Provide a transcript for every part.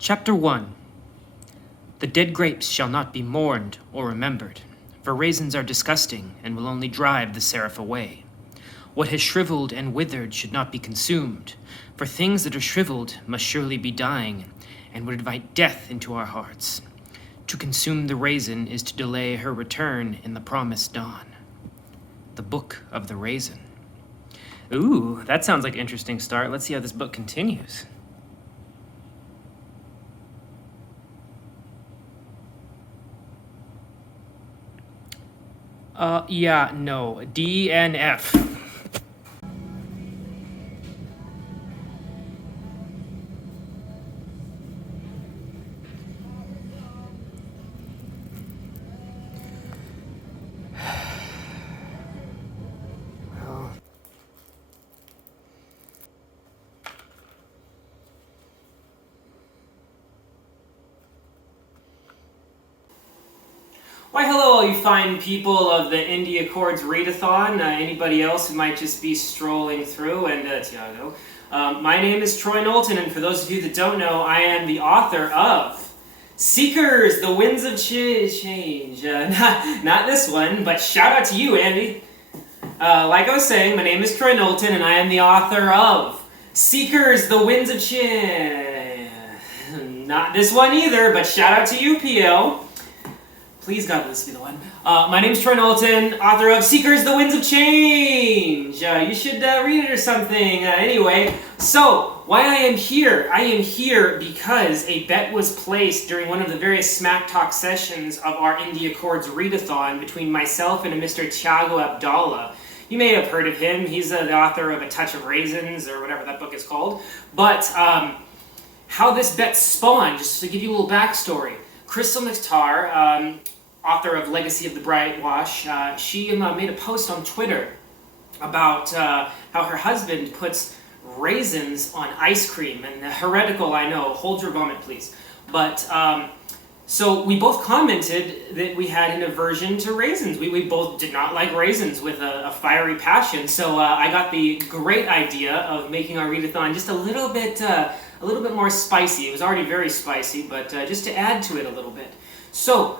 Chapter 1. The dead grapes shall not be mourned or remembered, for raisins are disgusting and will only drive the seraph away. What has shriveled and withered should not be consumed, for things that are shriveled must surely be dying, and would invite death into our hearts. To consume the raisin is to delay her return in the promised dawn. The Book of the Raisin. Ooh, that sounds like an interesting start. Let's see how this book continues. No. D and F. Why, hello, all you fine people of the India Chords Readathon. Anybody else who might just be strolling through, and Tiago. My name is Troy Knowlton, and for those of you that don't know, I am the author of Seekers, the Winds of Change. Not this one, but shout out to you, Andy. Like I was saying, my name is Troy Knowlton, and I am the author of Seekers, the Winds of Change. Not this one either, but shout out to you, PL. Please, God, let this be the one. My name's Troy Knowlton, author of Seekers, the Winds of Change. You should read it or something. Anyway, so why I am here? I am here because a bet was placed during one of the various Smack Talk sessions of our India Chords Readathon between myself and a Mr. Tiago Abdallah. You may have heard of him. He's the author of A Touch of Raisins, or whatever that book is called. But how this bet spawned, just to give you a little backstory. Crystal Mukhtar, author of Legacy of the Bright Wash, she made a post on Twitter about how her husband puts raisins on ice cream. And heretical, I know. Hold your vomit, please. But so we both commented that we had an aversion to raisins. We both did not like raisins with a fiery passion. So I got the great idea of making our readathon just a little bit more spicy. It was already very spicy, but just to add to it a little bit. So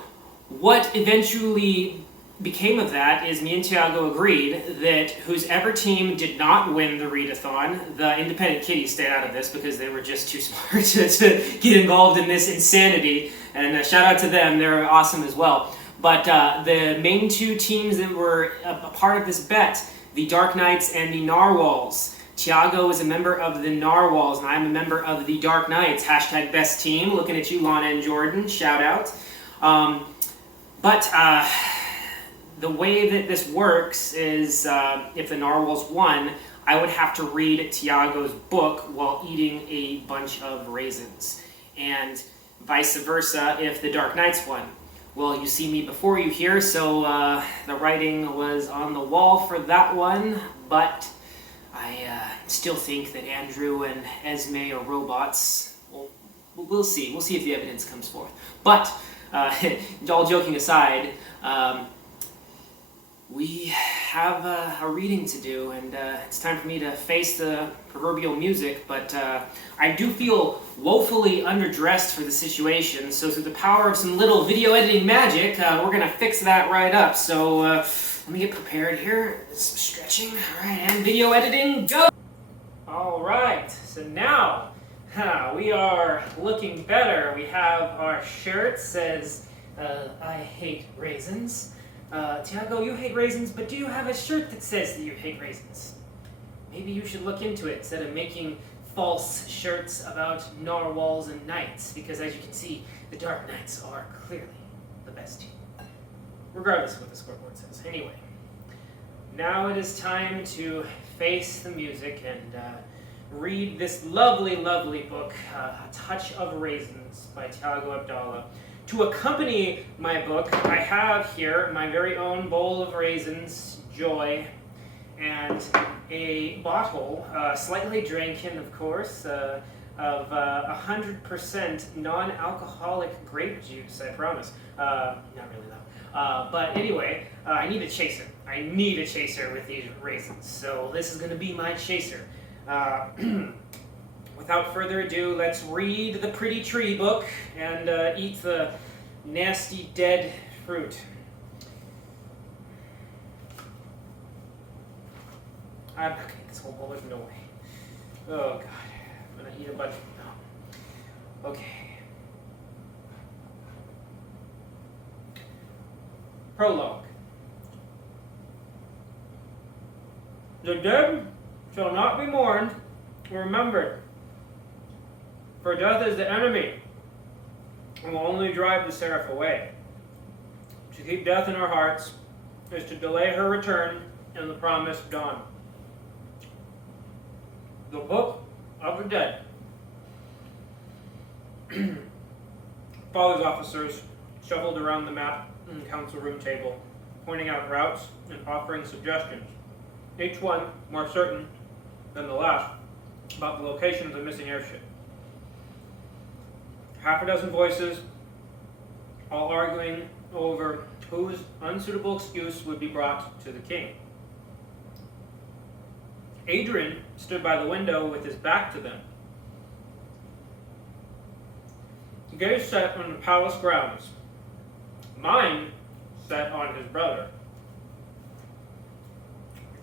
what eventually became of that is me and Tiago agreed that whosever team did not win the readathon, the independent kiddies stayed out of this because they were just too smart to get involved in this insanity. And shout out to them, they're awesome as well. But the main two teams that were a part of this bet, the Dark Knights and the Narwhals. Tiago is a member of the Narwhals, and I'm a member of the Dark Knights. Hashtag best team. Looking at you, Lana and Jordan. Shout out. But the way that this works is if the Narwhals won, I would have to read Tiago's book while eating a bunch of raisins. And vice versa if the Dark Knights won. Well, you see me before you here, so the writing was on the wall for that one, but I still think that Andrew and Esme are robots. We'll see. We'll see if the evidence comes forth. But all joking aside, we have a reading to do, and it's time for me to face the proverbial music, but I do feel woefully underdressed for the situation, so through the power of some little video editing magic, we're going to fix that right up. So let me get prepared here. Some stretching, alright, and video editing, go! Alright, so now we are looking better. We have our shirt says, I hate raisins. Tiago, you hate raisins, but do you have a shirt that says that you hate raisins? Maybe you should look into it instead of making false shirts about narwhals and knights, because as you can see, the Dark Knights are clearly the best team. Regardless of what the scoreboard says. Anyway, now it is time to face the music and read this lovely, lovely book, A Touch of Raisins by Tiago Abdallah. To accompany my book, I have here my very own bowl of raisins, Joy, and a bottle, slightly drinking, of course, of 100% non-alcoholic grape juice, I promise. Not really though. But anyway, I need a chaser. I need a chaser with these raisins, so this is going to be my chaser. without further ado, let's read the pretty tree book and eat the nasty dead fruit. I'm not gonna eat this whole bowl, there's no way. Oh god, I'm gonna eat a bunch. No. Okay. Prologue. The dead shall not be mourned or remembered, for death is the enemy, and will only drive the seraph away. To keep death in our hearts is to delay her return in the promised dawn. The Book of the Dead. Father's officers shuffled around the map and council room table, pointing out routes and offering suggestions, each one more certain than the last about the location of the missing airship. Half a dozen voices, all arguing over whose unsuitable excuse would be brought to the king. Adrian stood by the window with his back to them. Gaze set on the palace grounds, mine set on his brother.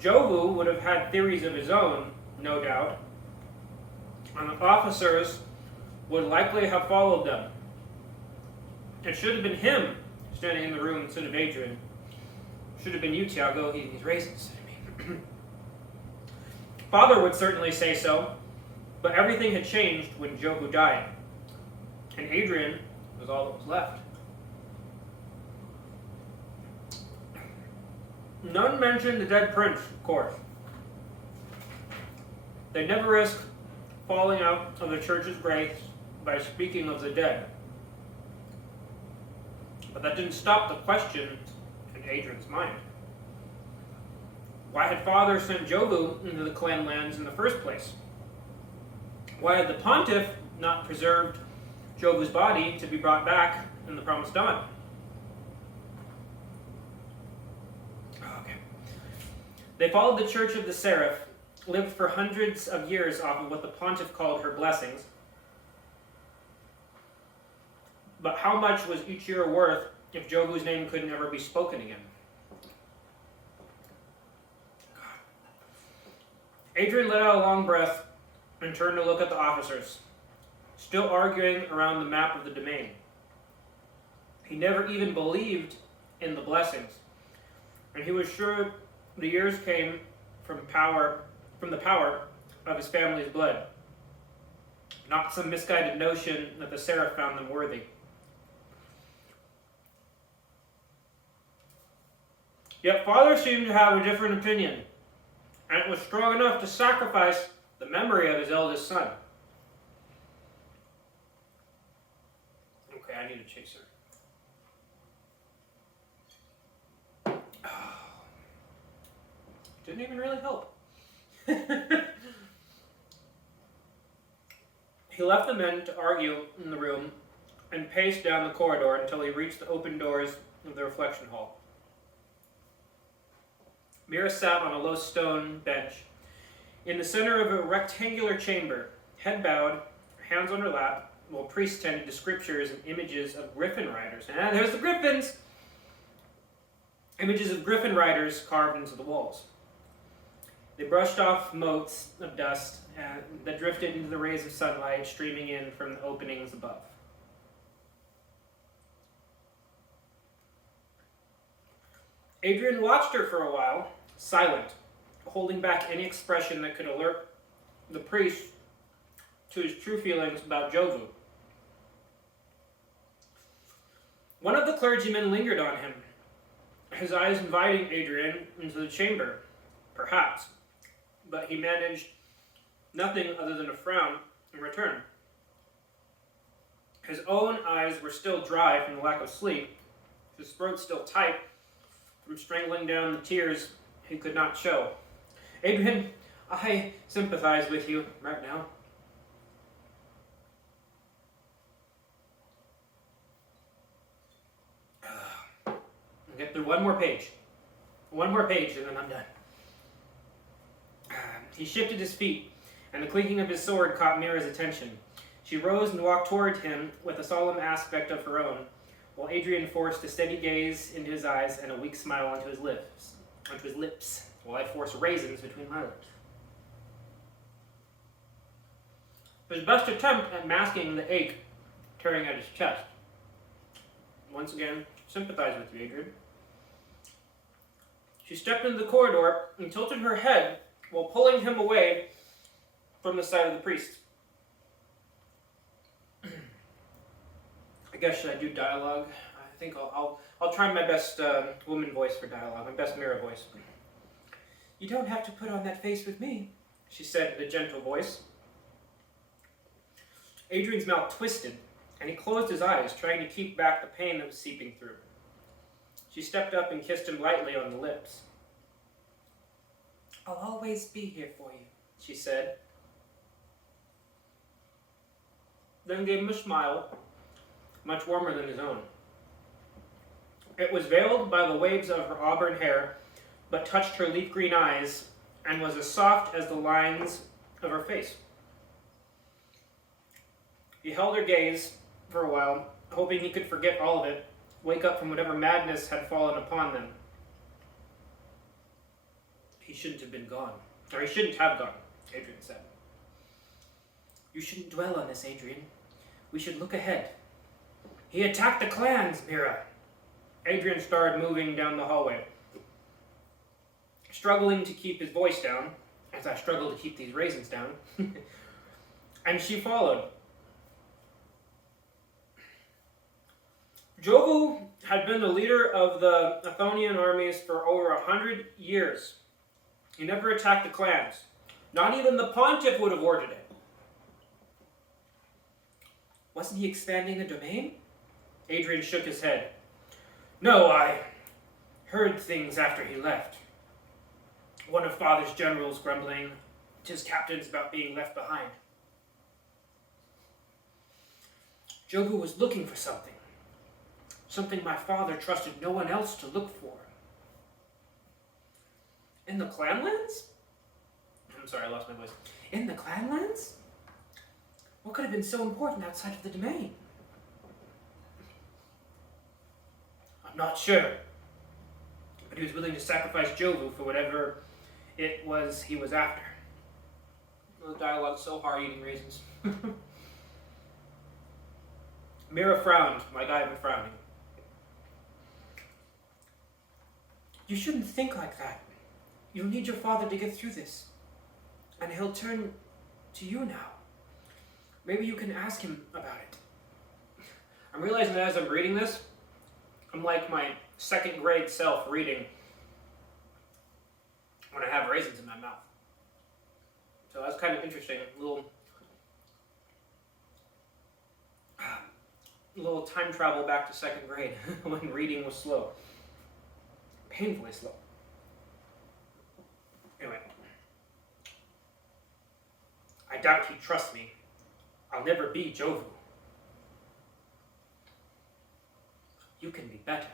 Jovu would have had theories of his own, no doubt, and the officers would likely have followed them. It should have been him standing in the room instead of Adrian. Should have been you, Tiago, eating these raisins. Father would certainly say so, but everything had changed when Jovu died, and Adrian was all that was left. None mentioned the dead prince, of course. They never risked falling out of the church's grace by speaking of the dead. But that didn't stop the question in Adrian's mind. Why had Father sent Jovu into the clan lands in the first place? Why had the pontiff not preserved Jovu's body to be brought back in the promised dawn? Okay. They followed the Church of the Seraph, lived for hundreds of years off of what the pontiff called her blessings. But how much was each year worth if Jovu's name could never be spoken again? Adrian let out a long breath and turned to look at the officers, still arguing around the map of the domain. He never even believed in the blessings, and he was sure the years came from the power of his family's blood, not some misguided notion that the seraph found them worthy. Yet Father seemed to have a different opinion, and it was strong enough to sacrifice the memory of his eldest son. Okay, I need a chaser. Oh. Didn't even really help. He left the men to argue in the room and paced down the corridor until he reached the open doors of the reflection hall. Mira sat on a low stone bench in the center of a rectangular chamber, head bowed, hands on her lap, while priests tended to scriptures and images of griffin riders. And there's the griffins! Images of griffin riders carved into the walls. They brushed off motes of dust that drifted into the rays of sunlight streaming in from the openings above. Adrian watched her for a while, silent, holding back any expression that could alert the priest to his true feelings about Jovu. One of the clergymen lingered on him, his eyes inviting Adrian into the chamber, perhaps, but he managed nothing other than a frown in return. His own eyes were still dry from the lack of sleep, his throat still tight from strangling down the tears he could not show. Adrian, I sympathize with you right now. I'll get through one more page. One more page and then I'm done. He shifted his feet and the clinking of his sword caught Mira's attention. She rose and walked toward him with a solemn aspect of her own, while Adrian forced a steady gaze into his eyes and a weak smile onto his lips, while I forced raisins between my lips. His best attempt at masking the ache tearing at his chest. Once again, sympathize with you, Adrian. She stepped into the corridor and tilted her head while pulling him away from the side of the priest. I guess, should I do dialogue? I think I'll try my best woman voice for dialogue, my best Mira voice. You don't have to put on that face with me, she said in a gentle voice. Adrian's mouth twisted, and he closed his eyes, trying to keep back the pain that was seeping through. She stepped up and kissed him lightly on the lips. I'll always be here for you, she said. Then gave him a smile, much warmer than his own. It was veiled by the waves of her auburn hair, but touched her leaf green eyes, and was as soft as the lines of her face. He held her gaze for a while, hoping he could forget all of it, wake up from whatever madness had fallen upon them. He shouldn't have been gone. Or he shouldn't have gone, Adrian said. You shouldn't dwell on this, Adrian. We should look ahead. He attacked the clans, Mira. Adrian started moving down the hallway, struggling to keep his voice down, as I struggle to keep these raisins down, and she followed. Jovu had been the leader of the Athonian armies for over 100 years. He never attacked the clans. Not even the pontiff would have ordered it. Wasn't he expanding the domain? Adrian shook his head. No, I heard things after he left. One of Father's generals grumbling to his captains about being left behind. Jovu was looking for something. Something my father trusted no one else to look for. In the clanlands? I'm sorry, I lost my voice. In the clanlands? What could have been so important outside of the domain? I'm not sure. But he was willing to sacrifice Jovu for whatever it was he was after. The dialogue's so hard eating raisins. Mira frowned like I had been frowning. You shouldn't think like that. You'll need your father to get through this. And he'll turn to you now. Maybe you can ask him about it. I'm realizing that as I'm reading this, I'm like my second grade self reading when I have raisins in my mouth. So that's kind of interesting. A little time travel back to second grade when reading was slow. Painfully slow. Anyway. I doubt he'd trust me. I'll never be Jovu. You can be better.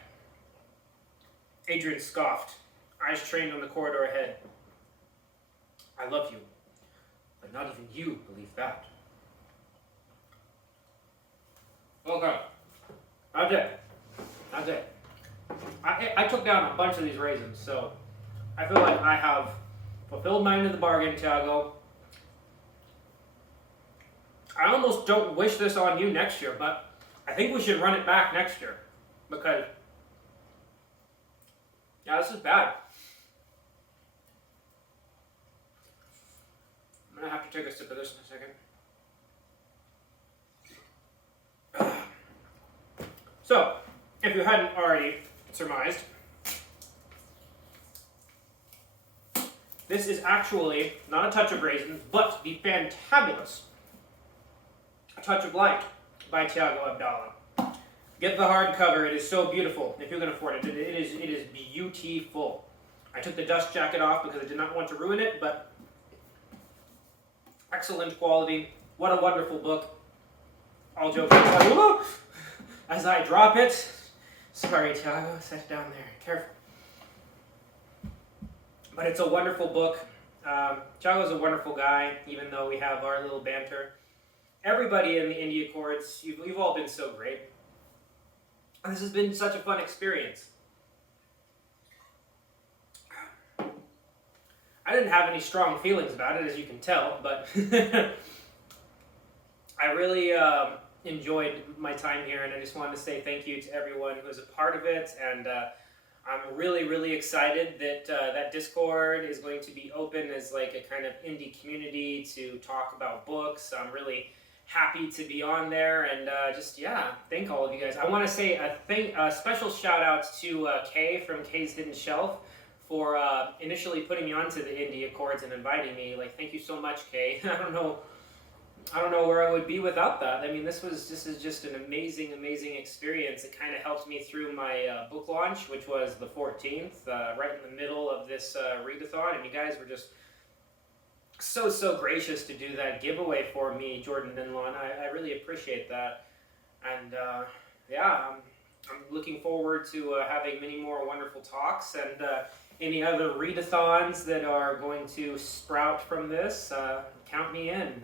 Adrian scoffed, eyes trained on the corridor ahead. I love you, but not even you believe that. Okay. That's it. I took down a bunch of these raisins, so I feel like I have fulfilled my end of the bargain, Tiago. I almost don't wish this on you next year, but I think we should run it back next year. Because, yeah, this is bad. I'm going to have to take a sip of this in a second. So, if you hadn't already surmised, this is actually not a Touch of Raisins, but the fantabulous Touch of Light by Tiago Abdallah. Get the hardcover, it is so beautiful. If you can afford it, it is beautiful. I took the dust jacket off because I did not want to ruin it, but excellent quality. What a wonderful book. All joking aside, as I drop it. Sorry, Tiago, set it down there. Careful. But it's a wonderful book. Chago's a wonderful guy, even though we have our little banter. Everybody in the India Chords, you've all been so great. This has been such a fun experience. I didn't have any strong feelings about it, as you can tell, but I really enjoyed my time here, and I just wanted to say thank you to everyone who was a part of it, and I'm really, really excited that that Discord is going to be open as like a kind of indie community to talk about books. I'm really happy to be on there, and thank all of you guys. I want to say a special shout out to Kay from Kay's Hidden Shelf for initially putting me onto the India Chords and inviting me. Like, thank you so much, Kay. I don't know where I would be without that. I mean, this is just an amazing, amazing experience. It kind of helped me through my book launch, which was the 14th, right in the middle of this readathon, and you guys were just so gracious to do that giveaway for me, Jordan and Lon. I really appreciate that, and I'm looking forward to having many more wonderful talks and any other readathons that are going to sprout from this. Count me in.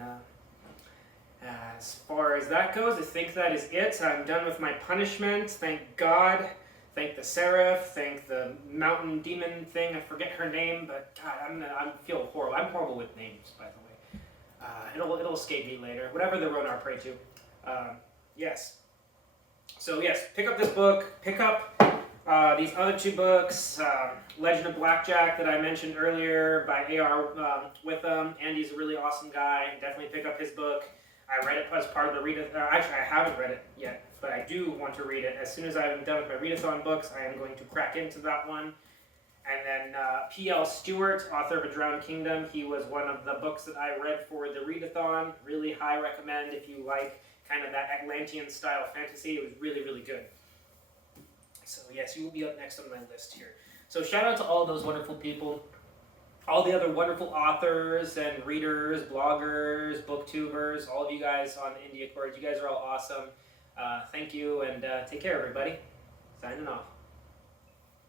As far as that goes, I think that is it. I'm done with my punishment. Thank God. Thank the Seraph. Thank the mountain demon thing. I forget her name, but God, I'm feel horrible. I'm horrible with names, by the way. It'll escape me later. Whatever the Ronar pray to. Yes. So yes, pick up this book. Pick up these other two books. Legend of Blackjack that I mentioned earlier by A.R. Witham. Andy's a really awesome guy. Definitely pick up his book. I read it as part of the readathon. Actually, I haven't read it yet, but I do want to read it. As soon as I'm done with my readathon books, I am going to crack into that one. And then P.L. Stewart, author of A Drowned Kingdom. He was one of the books that I read for the readathon. Really high recommend if you like kind of that Atlantean-style fantasy. It was really, really good. So yes, you will be up next on my list here. So shout out to all those wonderful people. All the other wonderful authors and readers, bloggers, booktubers, all of you guys on the India Chords, you guys are all awesome. Thank you, and take care, everybody. Signing off.